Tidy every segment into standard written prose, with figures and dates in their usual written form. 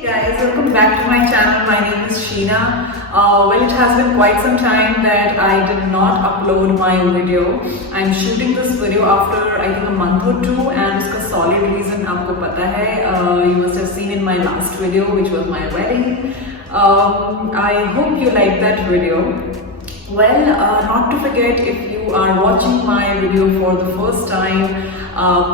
Hey guys, welcome back to my channel. My name is Sheena. Well, it has been quite some time that I did not upload my video. I'm shooting this video after I think a month or two, and uska solid reason aapko pata hai. You must have seen in my last video, which was my wedding. I hope you liked that video. Well, not to forget, if you are watching my video for the first time,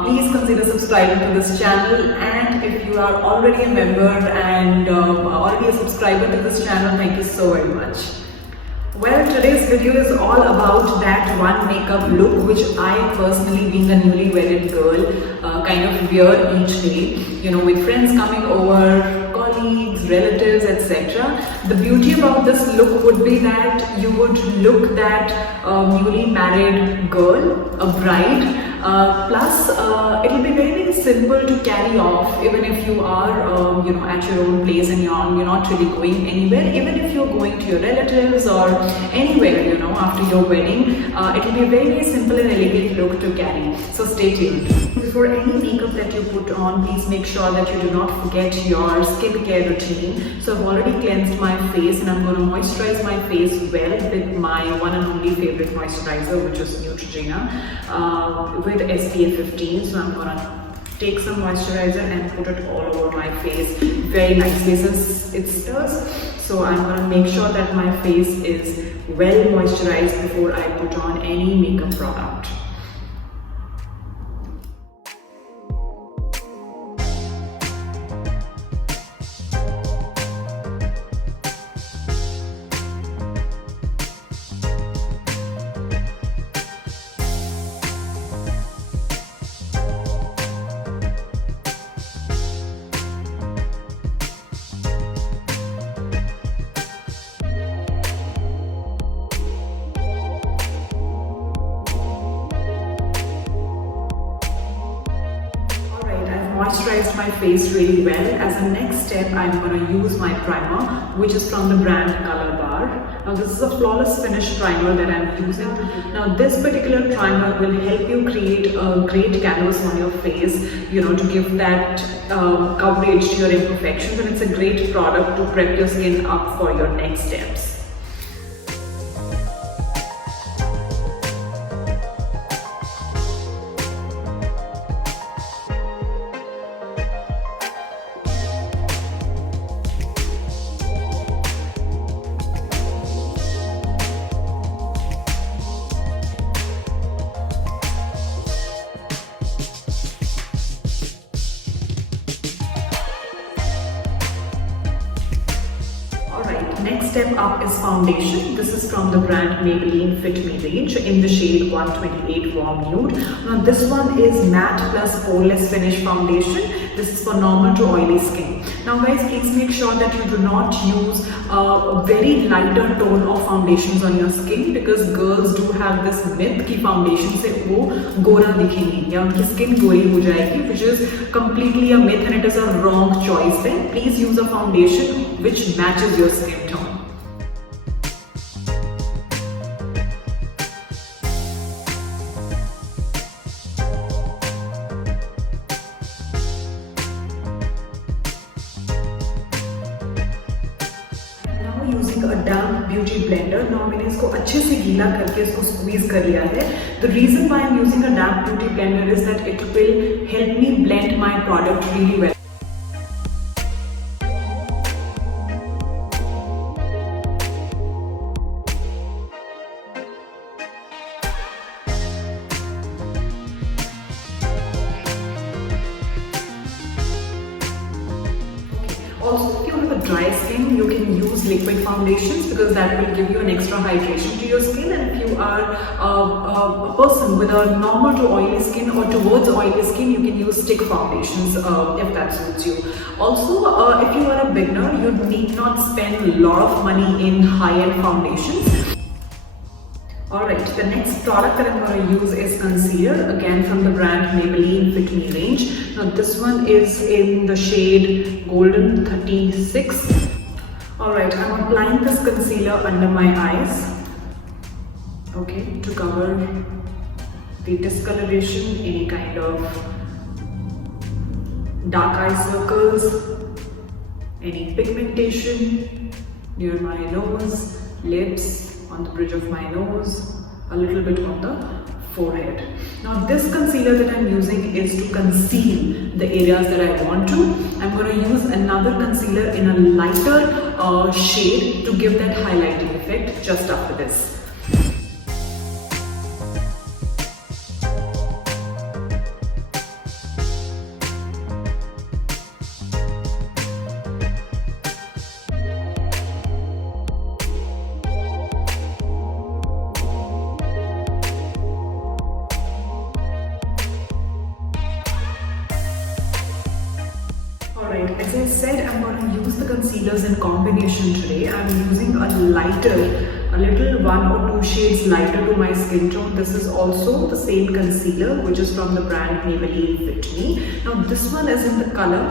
please consider subscribing to this channel, and if you are already a member and already a subscriber to this channel, thank you so very much. Well, today's video is all about that one makeup look which I personally, being a newly wedded girl, kind of wear each day, you know, with friends coming over, colleagues, relatives, etc. The beauty about this look would be that you would look that newly married girl, a bride, plus it will be very simple to carry off, even if you are you know, at your own place and you're not really going anywhere. Even if you're going to your relatives or anywhere, you know, after your wedding, it will be a very simple and elegant look to carry. So stay tuned. Before any makeup that you put on, please make sure that you do not forget your skincare routine. So I've already cleansed my face, and I'm going to moisturize my face well with my one and only favorite moisturizer, which is Neutrogena, with SPF 15. So I'm going to take some moisturizer and put it all over my face very nicely since it stirs. So I'm going to make sure that my face is well moisturized before I put on any makeup product. Moisturized my face really well. As a next step, I'm going to use my primer, which is from the brand Colorbar. Now this is a flawless finish primer that I'm using. Now this particular primer will help you create a great canvas on your face, you know, to give that coverage to your imperfections, and it's a great product to prep your skin up for your next steps. Next step up is foundation. This is from the brand Maybelline Fit Me range in the shade 128 Warm Nude. Now this one is Matte+Poreless finish foundation. This is for normal to oily skin. Now guys, please make sure that you do not use a very lighter tone of foundations on your skin, because girls do have this myth कि foundation से वो गोरा दिखेंगी या उनकी skin गोरी हो जाएगी, which is completely a myth and it is a wrong choice. Then please use a foundation which matches your skin tone. Using a damp beauty blender. Now मैंने इसको अच्छे से गीला करके इसको squeeze कर लिया है. The reason why I'm using a damp beauty blender is that it will help me blend my product really well. Also, if you have a dry skin, you can use liquid foundations because that will give you an extra hydration to your skin. And if you are a person with a normal to oily skin or towards oily skin, you can use stick foundations if that suits you. Also, if you are a beginner, you need not spend a lot of money in high-end foundations. Alright, the next product that I'm going to use is concealer, again from the brand Maybelline Fit Me range. Now this one is in the shade Golden 36. Alright, I'm applying this concealer under my eyes, okay, to cover the discoloration, any kind of dark eye circles, any pigmentation near my nose, lips, on the bridge of my nose, a little bit on the forehead. Now this concealer that I'm using is to conceal the areas that I want to. I'm going to use another concealer in a lighter shade to give that highlighting effect just after this. As I said, I'm going to use the concealers in combination today. I'm using a little 1 or 2 shades lighter to my skin tone. This is also the same concealer, which is from the brand Maybelline Fit Me. Now this one is in the color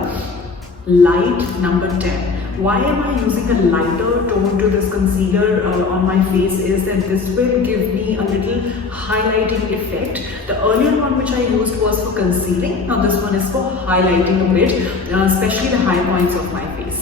Light number 10. Why am I using a lighter tone to this concealer on my face is that this will give me a little highlighting effect. The earlier one which I used was for concealing. Now this one is for highlighting a bit, especially the high points of my face.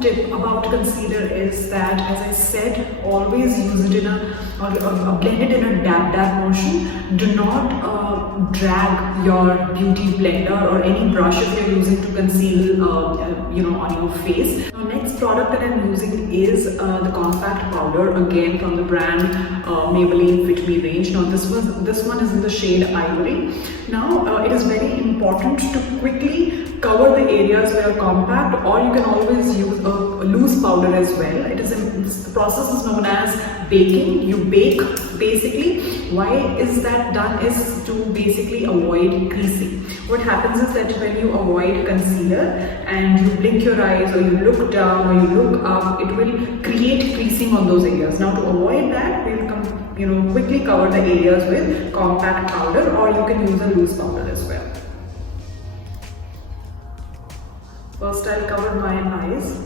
Tip about concealer is that, as I said, always use it in or blend it in a dab motion. Do not drag your beauty blender or any brush if you're using to conceal on your face. Now, next product that I'm using is the compact powder, again from the brand Maybelline Fit Me range. Now this one is in the shade Ivory. Now it is very important to quickly cover the areas where compact, or you can always use a loose powder as well. The process is known as baking. You bake basically. Why is that done? Is to basically avoid creasing. What happens is that when you avoid concealer and you blink your eyes or you look down or you look up, it will create creasing on those areas. Now to avoid that, we'll quickly cover the areas with compact powder, or you can use a loose powder as well. First, I'll cover my eyes.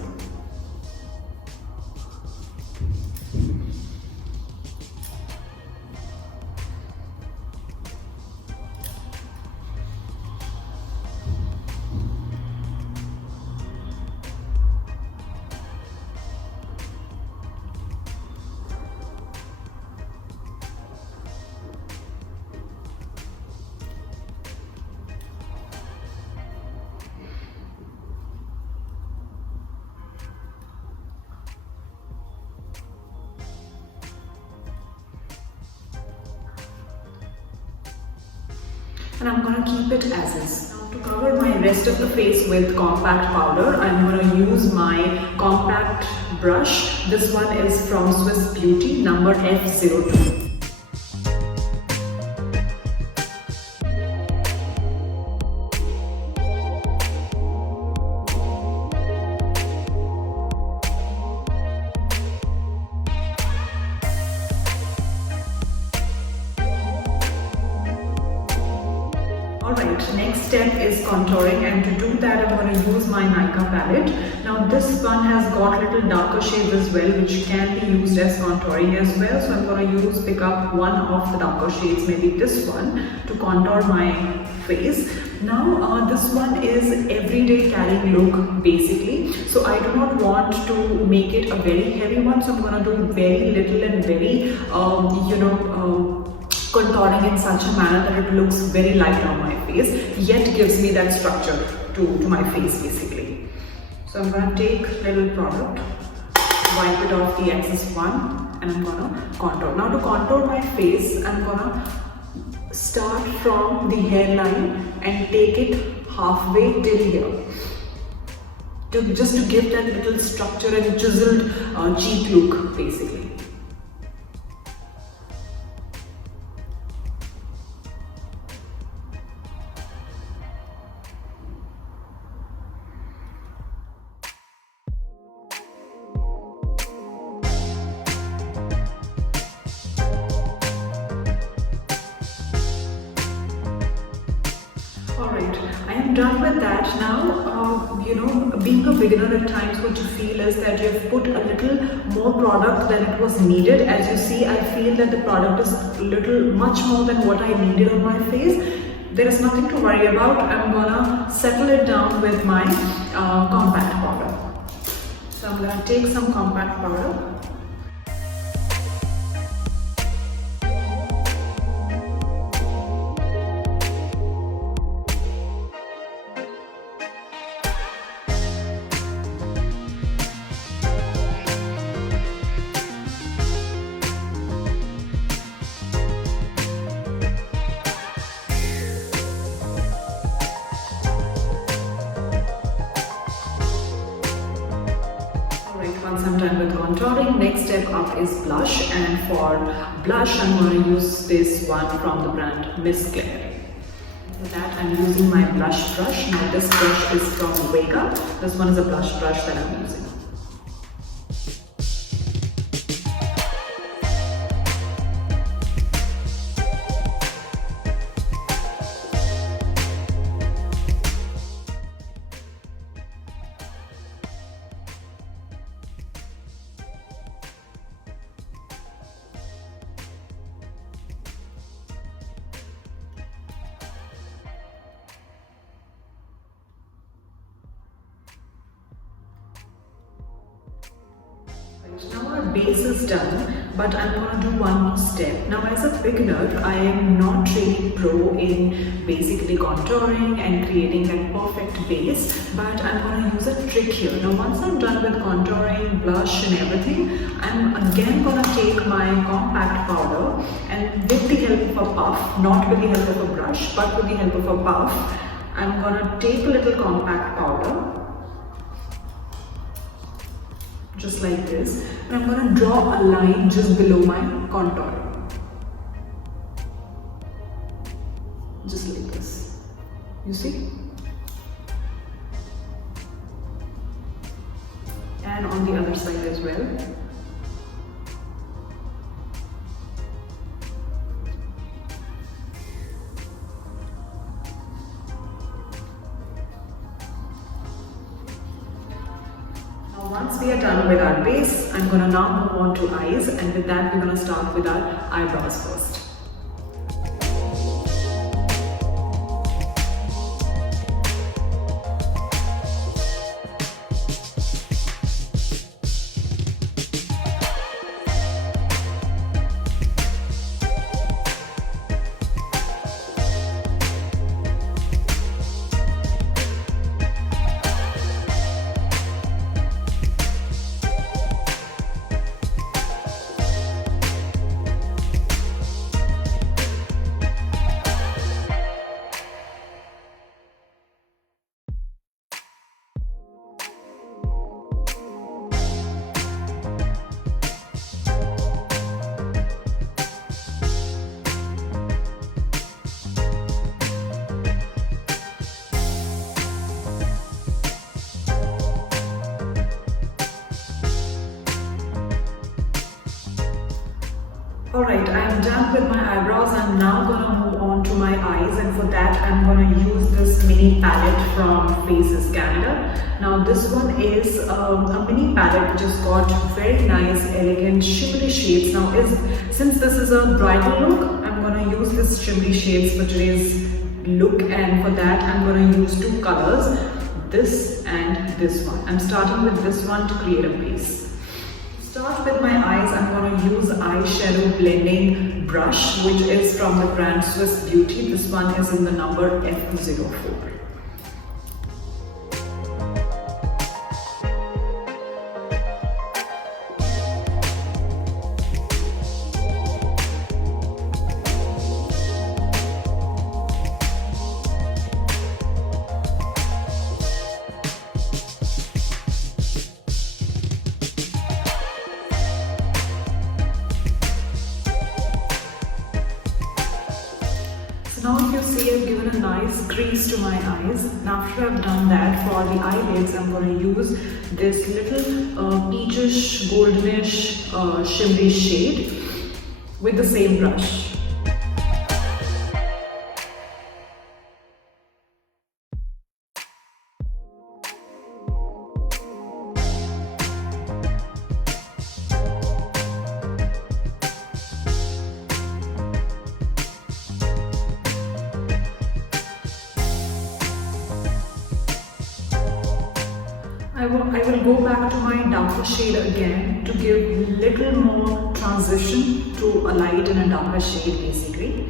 And I'm going to keep it as is. Now to cover my rest of the face with compact powder, I'm going to use my compact brush. This one is from Swiss Beauty, number F02. Alright, next step is contouring, and to do that I'm going to use my Nykaa palette. Now this one has got little darker shades as well, which can be used as contouring as well. So I'm going to pick up one of the darker shades, maybe this one, to contour my face. Now this one is everyday carrying look basically. So I do not want to make it a very heavy one. So I'm going to do very little and very contouring in such a manner that it looks very light on my face, yet gives me that structure to my face basically. So I'm going to take a little product, wipe it off the excess one, and I'm going to contour. Now to contour my face, I'm going to start from the hairline and take it halfway till here. Just to give that little structure and chiseled cheek look basically. Alright, I am done with that now. Being a beginner at times, what you feel is that you have put a little more product than it was needed. As you see, I feel that the product is much more than what I needed on my face. There is nothing to worry about. I'm gonna settle it down with my compact powder. So I'm gonna take some compact powder. Once I'm done with contouring, next step up is blush, and for blush I'm going to use this one from the brand Miss Claire. For that I'm using my blush brush. Now this brush is from Nykaa. This one is a blush brush that I'm using. Now our base is done, but I'm going to do one more step. Now as a beginner, I am not really pro in basically contouring and creating that perfect base, but I'm going to use a trick here. Now once I'm done with contouring, blush and everything, I'm again going to take my compact powder and with the help of a puff, not with the help of a brush, but with the help of a puff, I'm going to take a little compact powder, just like this, and I'm going to draw a line just below my contour, just like this, you see, and on the other side as well. Once we are done with our base, I'm going to now move on to eyes, and with that we're going to start with our eyebrows first. Alright, I am done with my eyebrows. I'm now going to move on to my eyes, and for that I'm going to use this mini palette from Faces Canada. Now this one is a mini palette which has got very nice, elegant, shimmery shades. Now since this is a bridal look, I'm going to use this shimmery shades for today's look, and for that I'm going to use two colors, this and this one. I'm starting with this one to create a base. Start with my eyes, I'm going to use eyeshadow blending brush, which is from the brand Swiss Beauty. This one is in the number F04. now if you see, I've given a nice crease to my eyes, and after I've done that, for the eyelids I'm going to use this little peachish goldenish shimmery shade with the same brush. I will go back to my darker shade again to give little more transition to a light and a darker shade basically.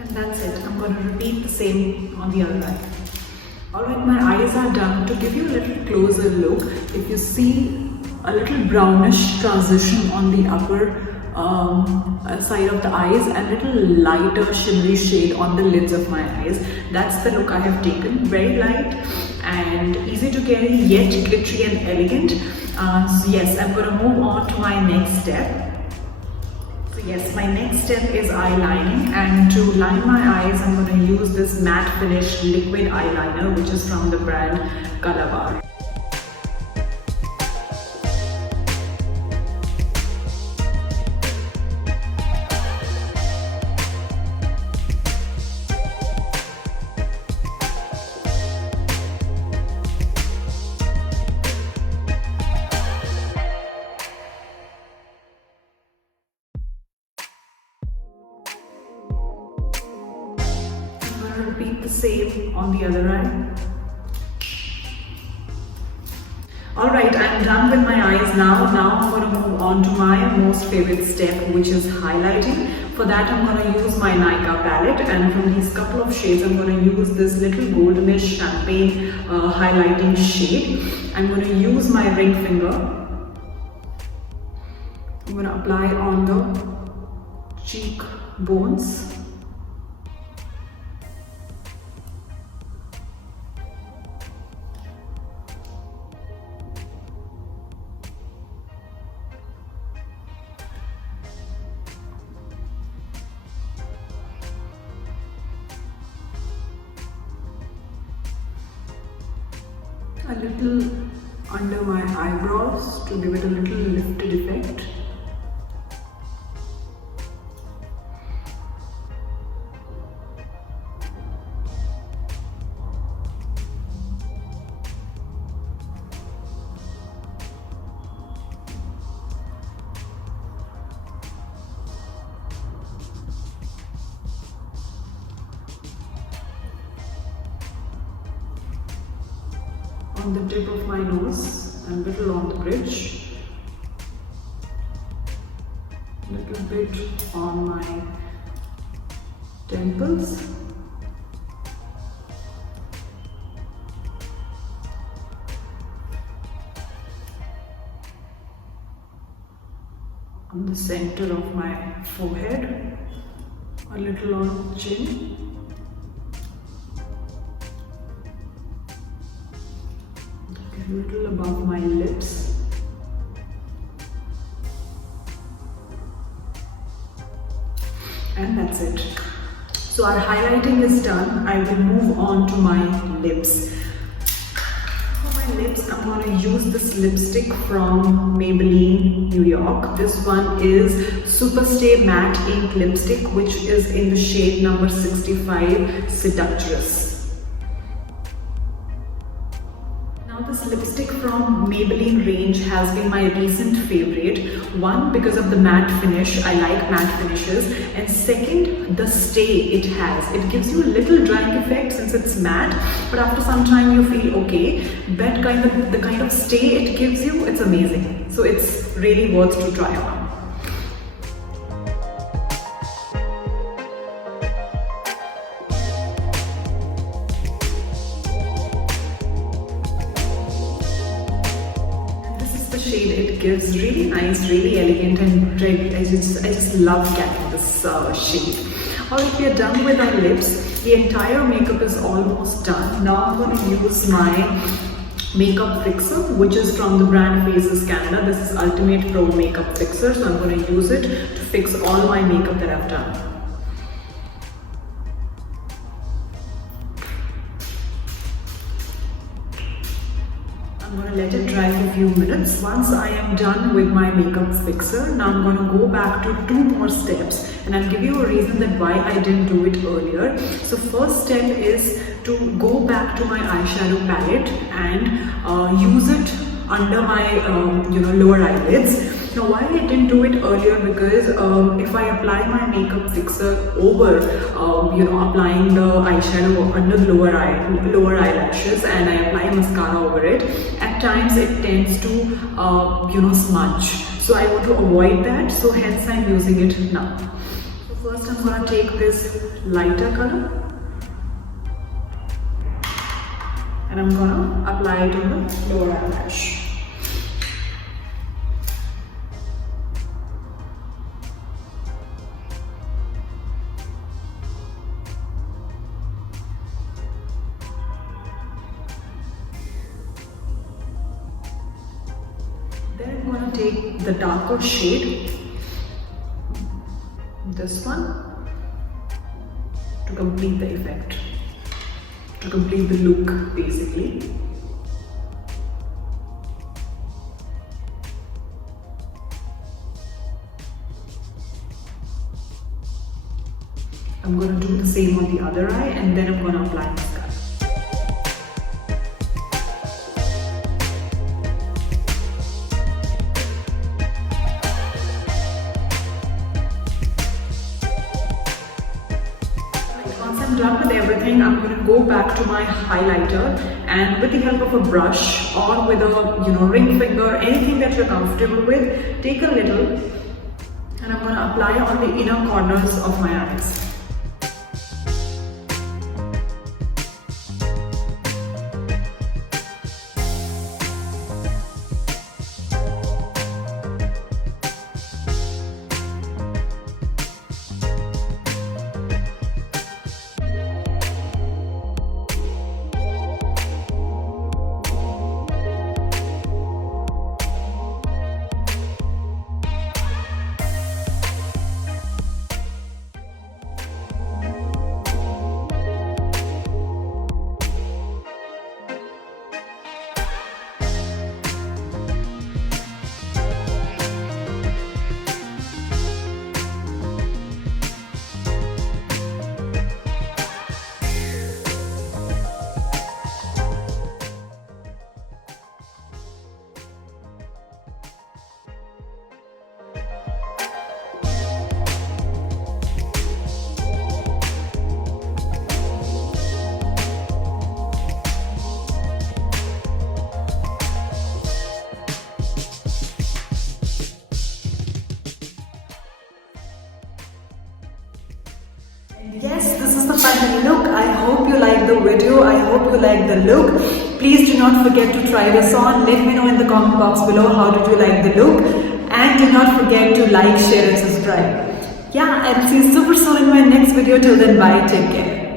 And that's it. I'm going to repeat the same on the other eye. Alright, my eyes are done. To give you a little closer look, if you see a little brownish transition on the upper side of the eyes and little lighter shimmery shade on the lids of my eyes, that's the look I have taken. Very light and easy to carry, yet glittery and elegant. So yes, I'm going to move on to my next step. Yes, my next step is eyelining, and to line my eyes I'm going to use this matte finish liquid eyeliner which is from the brand Colorbar. Repeat the same on the other eye. Alright, I'm done with my eyes now. Now I'm going to move on to my most favorite step, which is highlighting. For that I'm going to use my Nykaa palette, and from these couple of shades I'm going to use this little goldenish champagne highlighting shade. I'm going to use my ring finger. I'm going to apply on the cheek bones. A little under my eyebrows to give it a little lifted effect. On the tip of my nose and a little on the bridge, a little bit on my temples, on the center of my forehead, a little on the chin. A little above my lips, and that's it. So our highlighting is done. I will move on to my lips. For my lips, I'm going to use this lipstick from Maybelline New York. This one is Super Stay Matte Ink Lipstick, which is in the shade number 65, Seductress. This lipstick from Maybelline range has been my recent favorite. One, because of the matte finish. I like matte finishes. And second, the stay it has. It gives you a little drying effect since it's matte, but after some time you feel okay. But the kind of stay it gives you, it's amazing. So it's really worth to try on. the shade it gives. Really nice, really elegant and red. I just love carrying this shade. Alright, we are done with our lips. The entire makeup is almost done. Now I'm going to use my makeup fixer, which is from the brand Faces Canada. This is Ultimate Pro Makeup Fixer. So I'm going to use it to fix all my makeup that I've done. I'm going to let it dry for a few minutes. Once I am done with my makeup fixer, now I'm going to go back to 2 more steps, and I'll give you a reason that why I didn't do it earlier. So first step is to go back to my eyeshadow palette and use it under my lower eyelids. Now why I didn't do it earlier, because if I apply my makeup fixer over applying the eyeshadow under the lower eyelashes, and I apply mascara over it, at times it tends to smudge. So I want to avoid that, so hence I'm using it now. So first I'm going to take this lighter color and I'm going to apply it on the lower eyelash. Then I'm going to take the darker shade, this one, to complete the effect, to complete the look basically. I'm going to do the same on the other eye, and then I'm going to apply mascara. Done with everything, I'm going to go back to my highlighter, and with the help of a brush or with a ring finger, anything that you're comfortable with, take a little and I'm going to apply on the inner corners of my eyes. Yes, this is the final look. I hope you like the video. I hope you like the look. Please do not forget to try this on. Let me know in the comment box below how did you like the look. And do not forget to like, share and subscribe. Yeah, I'll see you super soon in my next video. Till then, bye. Take care.